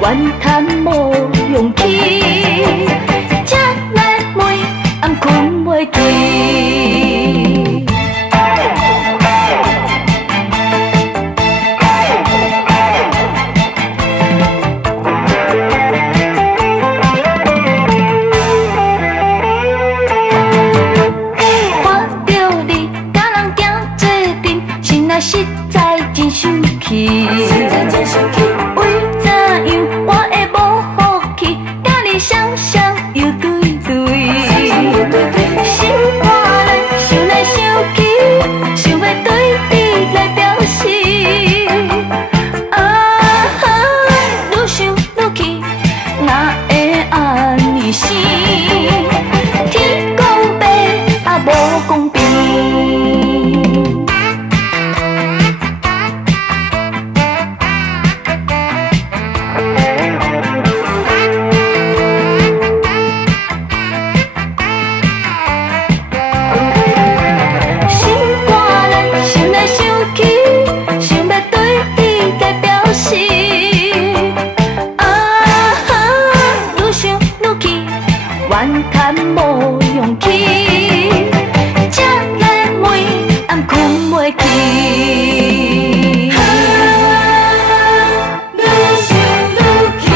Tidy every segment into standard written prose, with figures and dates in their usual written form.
怨叹无勇气，才来问暗困袂去。看着你甲人行做阵，心内实在真生气。为怎样我会无福气，甲你双双又对对，心肝内想来想去，想要对你来表示。愈想愈气，哪会安尼生？天公伯无公平。怨叹无勇气，才来问暗困袂去。愈想愈气。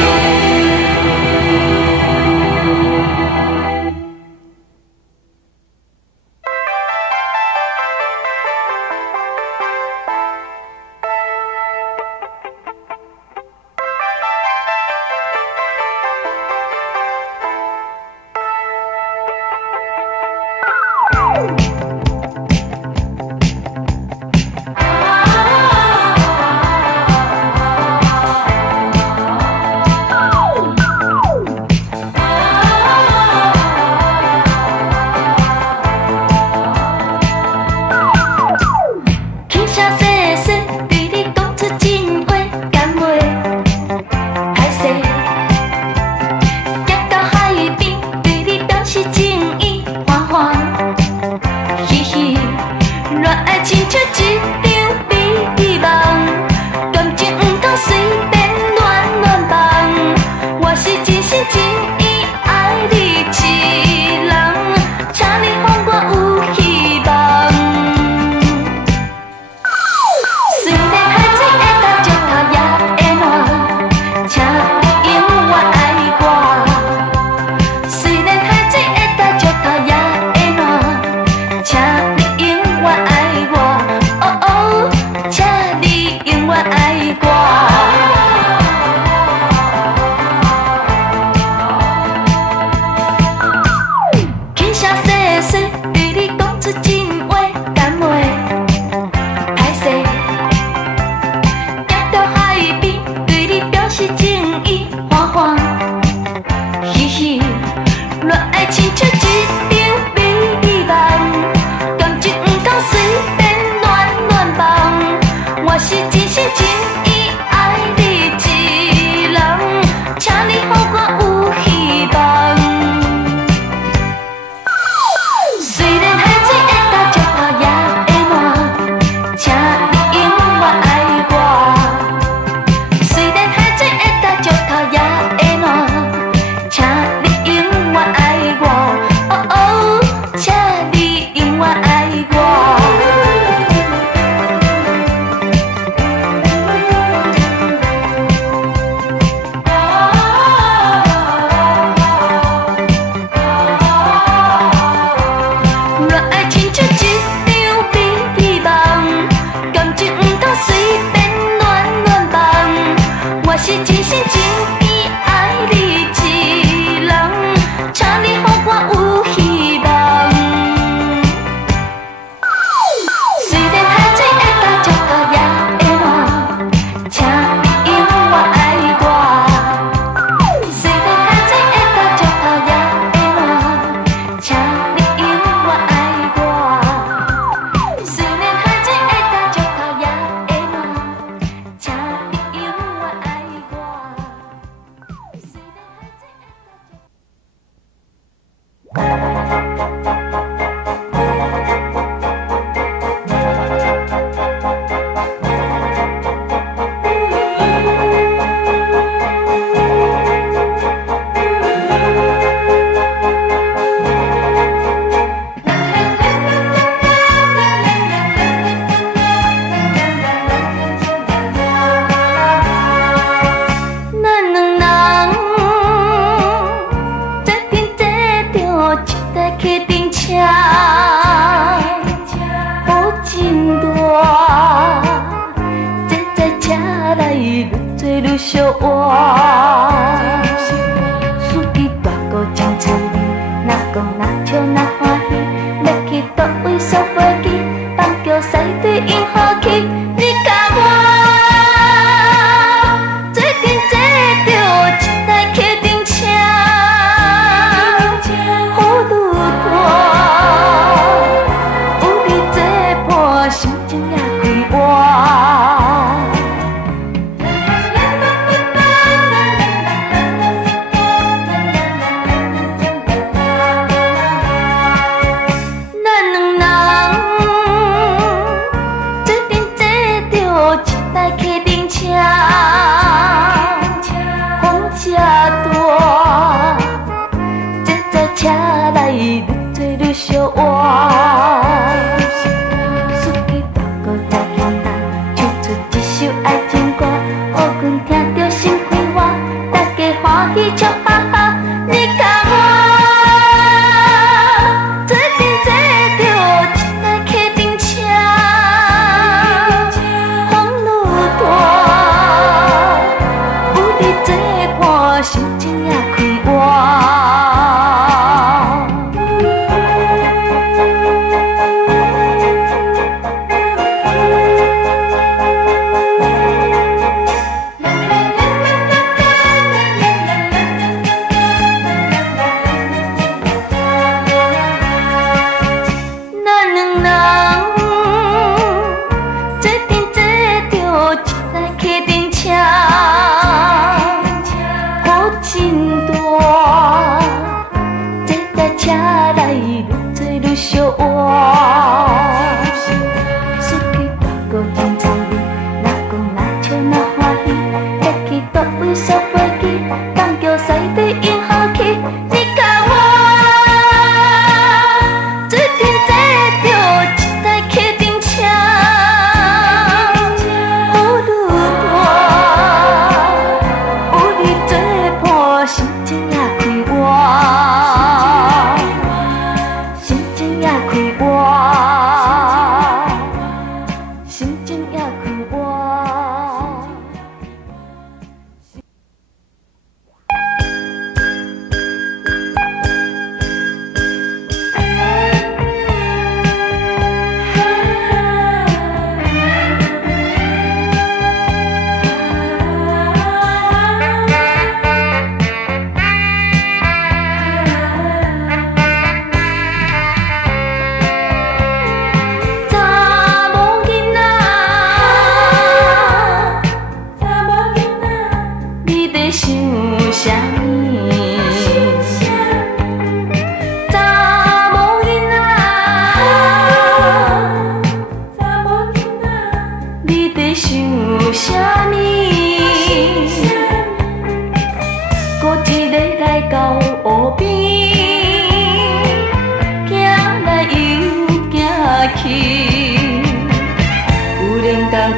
来愈做愈小活。司机大哥真趣味，哪讲哪笑哪欢喜，要去倒位煞飞机，放叫驶对银河去，你甲我做阵坐着一台客丁车，好愈大，有你作伴，心情也开活。小活，司机大哥在简单，唱出一首爱情歌，好阮听着心快活，大家欢喜笑哈哈，你甲我做阵坐着一台客丁车，风愈大，有你作伴，心情也开活。小活，司机大哥真趣味，哪讲哪笑哪欢喜，要去倒位煞飞机，放叫驶对银河去，你甲我做阵坐着一台客丁车，好愈大，有你作伴，心情也开活。心情也开活。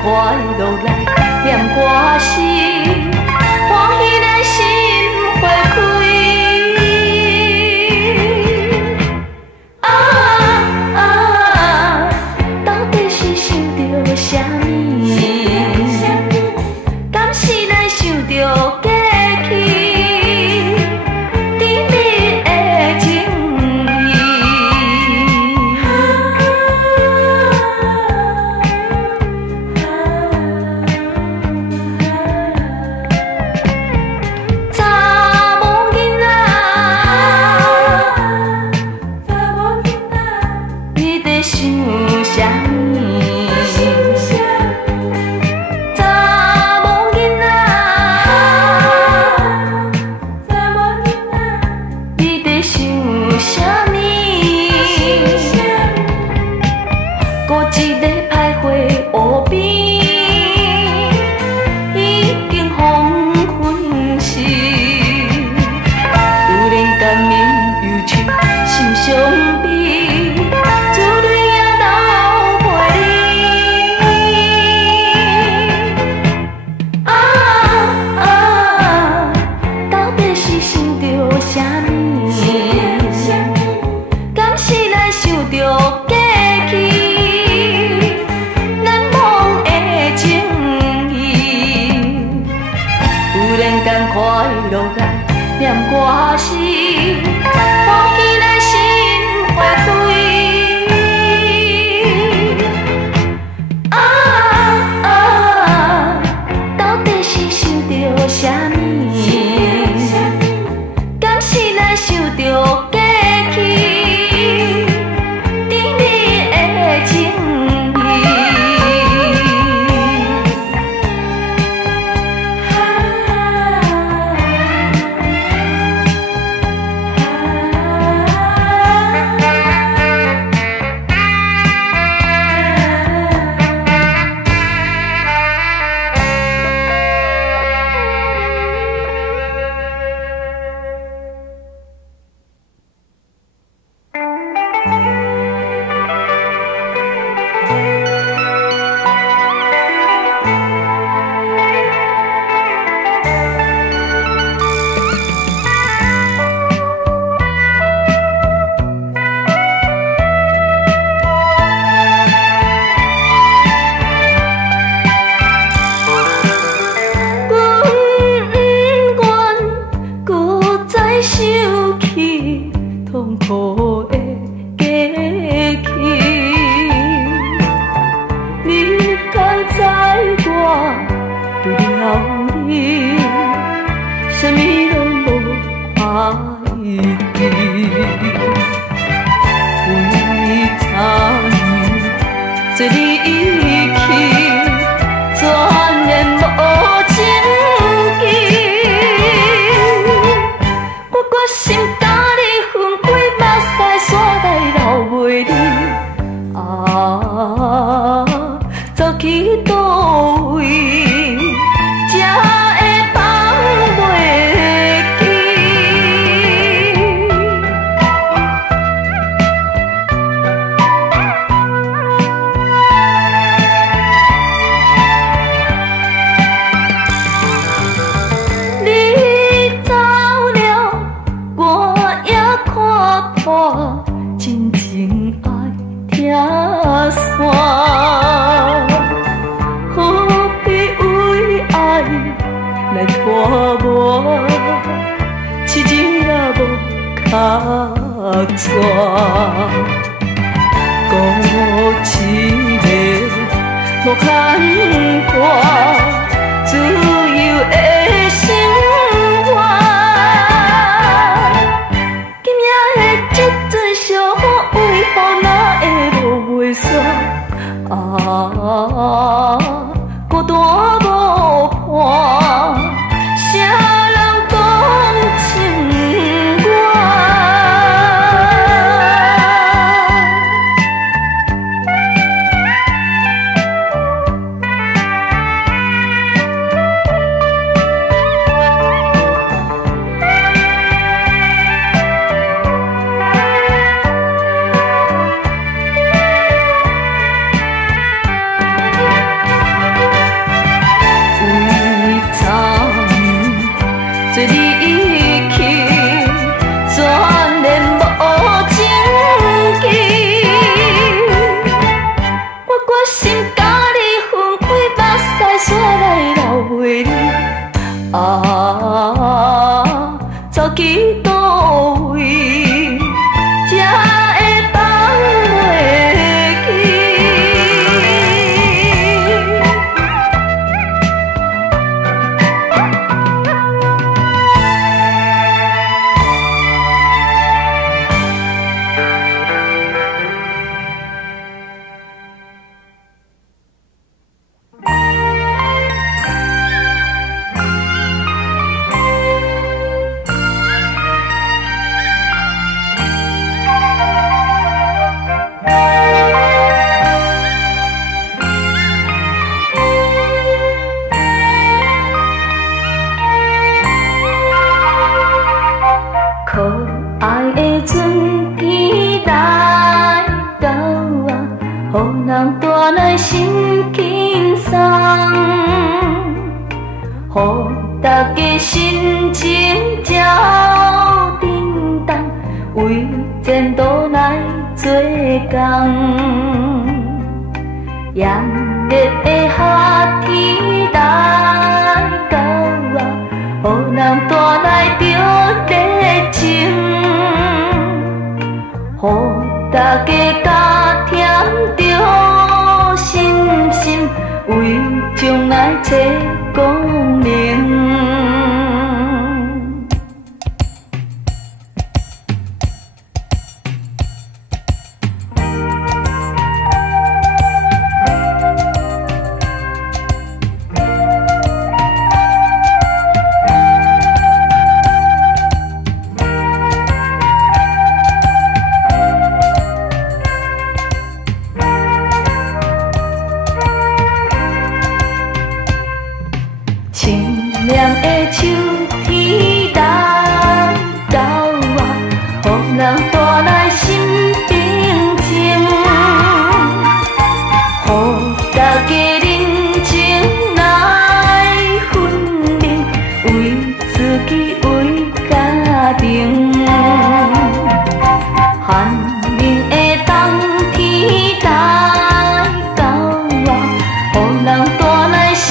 快乐来念歌词，欢喜来心花开。到底是想着啥物？敢是咱想着过去甜蜜的情意？间快乐来念我诗，欢喜来心花开。到底是想着啥物？敢是咱想着过去甜蜜的情意？炎热的夏天来到啊，光明。清凉的秋天来到予人带来心平静，予大家认真来分明，为自己为家庭。寒冷的冬天来到予人带来心。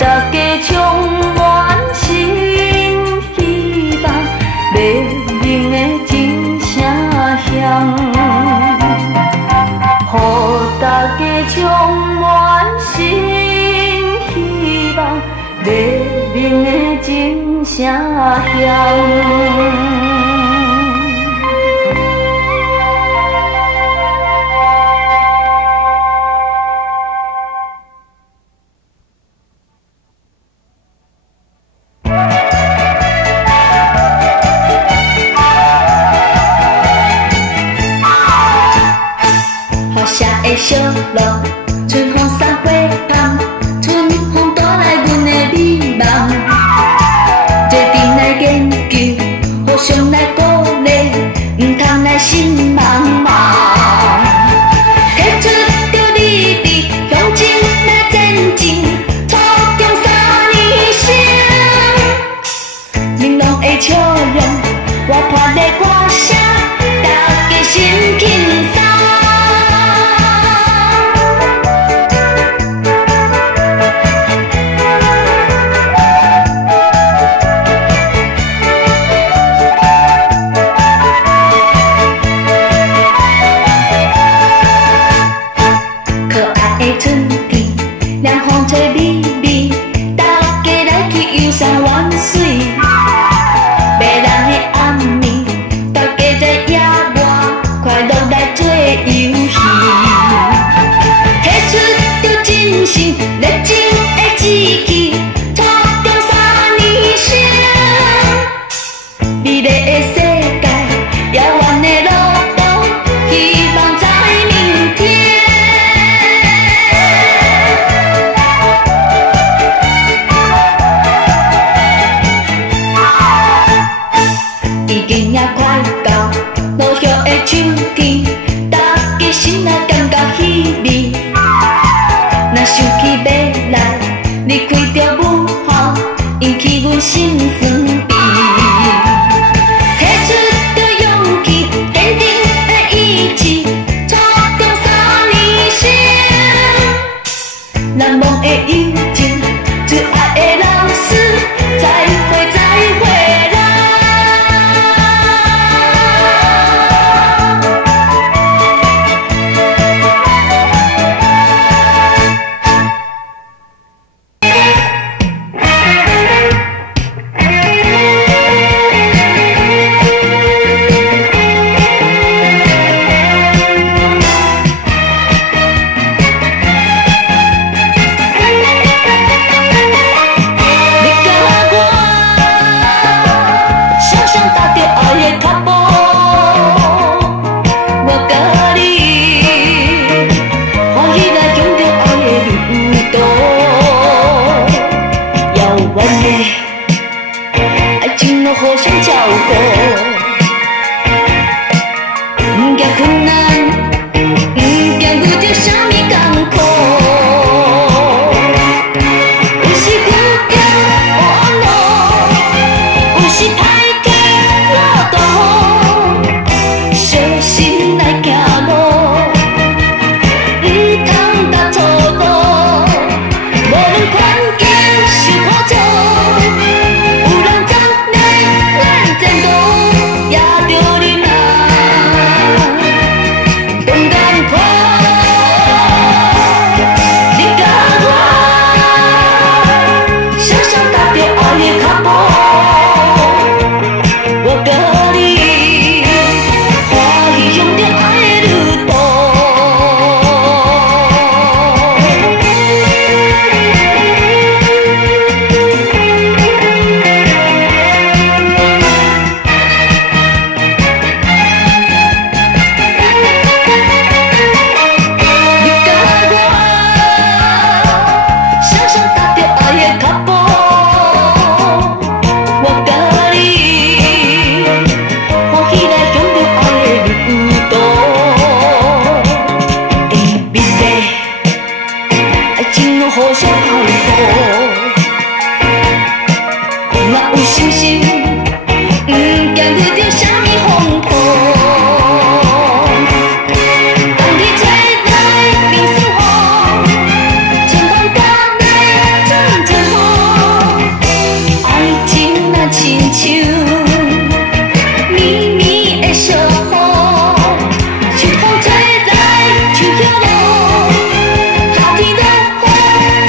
大家充满新希望，黎明的钟声响。小路，春风散花香，春风带来阮的美梦。做阵来研究，互相来鼓励，唔通来心茫茫。提出着理智，向前来前进，初中3年生，玲珑的笑容，活泼的歌声，大家心轻松。春天，凉风吹微微，大家来去游山玩水。迷人的暗暝，大家在野外快乐来做游戏。提出着真心热情的志气，初中3年生，美丽的世界，遥远的路途，希望在明天。已经也快到落叶的秋天，大家心内感觉喜利。若想起未来，离开着母校，引起阮心酸悲。提出着勇气，坚定的意志，初中3年生，难忘的友情，最爱的老师，再会再会啦。小小海风。若有心心，不惊遇着啥物风波。当你吹来冰霜雨，春风带来阵阵风。爱情若亲像绵绵的小雨，秋风吹来树叶落，夏天落雨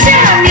这呢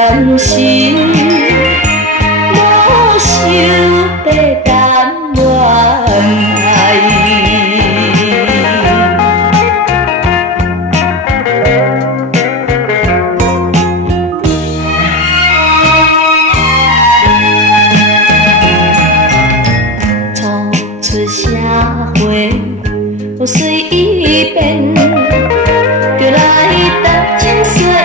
念心，无想要谈恋爱。初出社会，我随伊变，就来谈情说爱，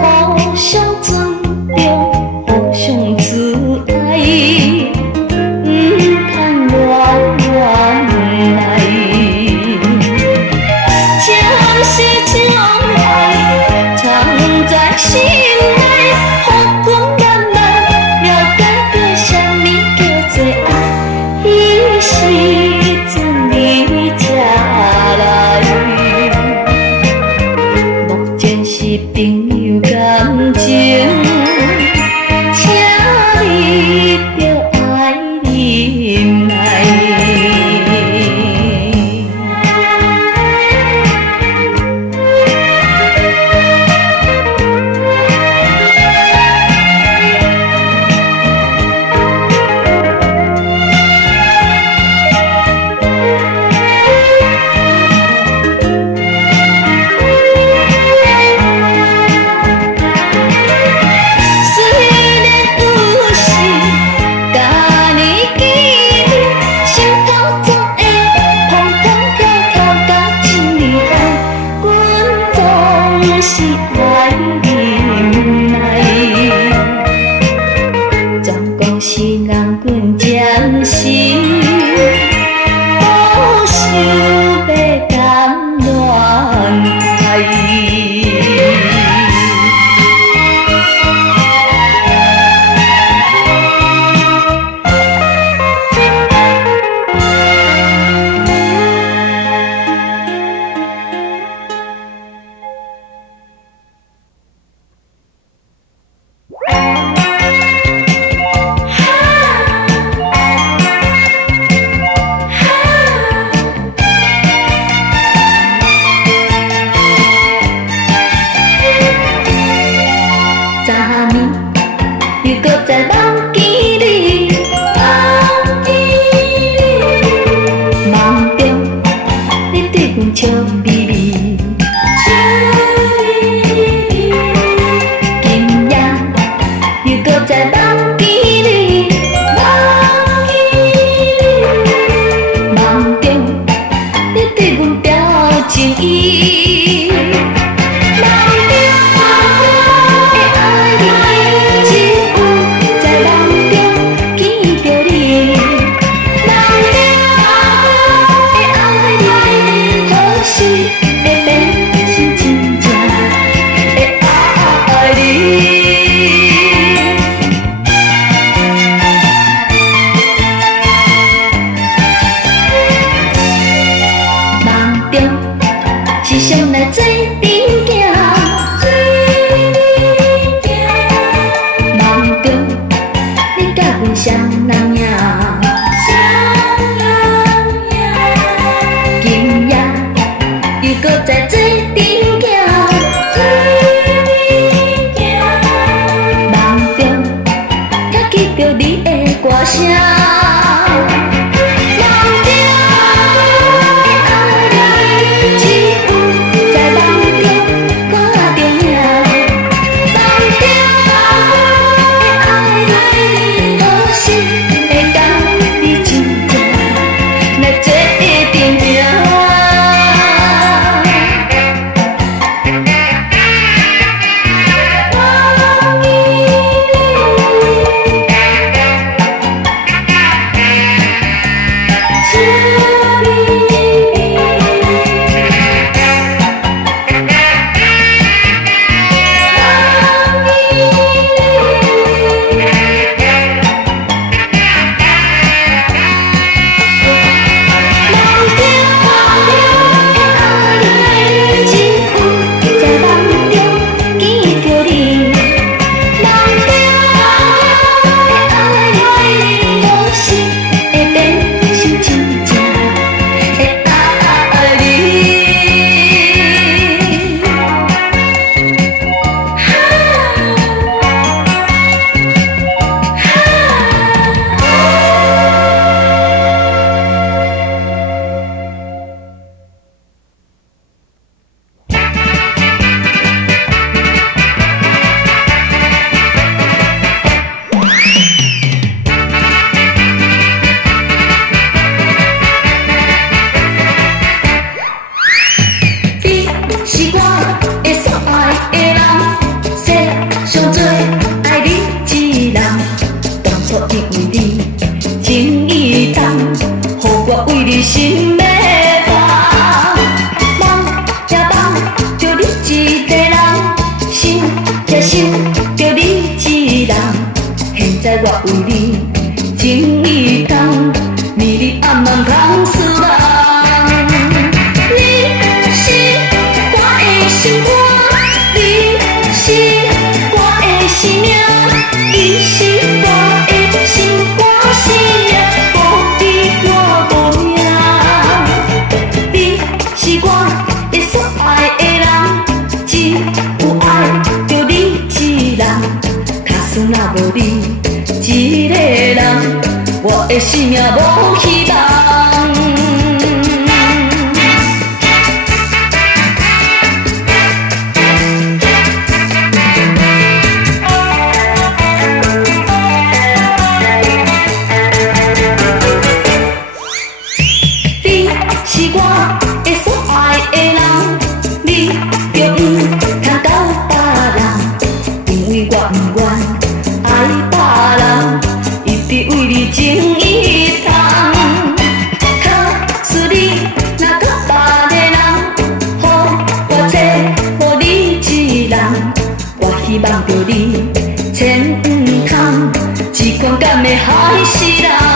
互相尊重，互相自爱，不通乱来。这是情爱，藏在心内，互讲慢慢了解到什么叫做爱，伊是怎你才来？目前是朋友感情，请你着爱忍耐。是爱忍耐，总讲是人阮暂时，无想要谈恋爱。昨暝又搁在梦见你，梦中你对阮笑眯眯，今夜又搁在梦见你，梦中你对阮表情意。是相来做阵行，梦中你甲阮双人影，今夜又搁在做阵行，梦中听见着你的歌声。是我会所爱的人，世上最爱你一人。当初因为你情意重，予我为你心要放。梦也梦着你一个人，想也想着你一人。现在我为你情意重，暝日暗暗通思梦。若无你一个人，我的生命无希望。你是我的所爱的人，你就不通交别人，因为我不愿。爱别人，一直为你情意重。可是你若搁别个人，予我找予你一人。我希望着你千毋通，一款感的害死人。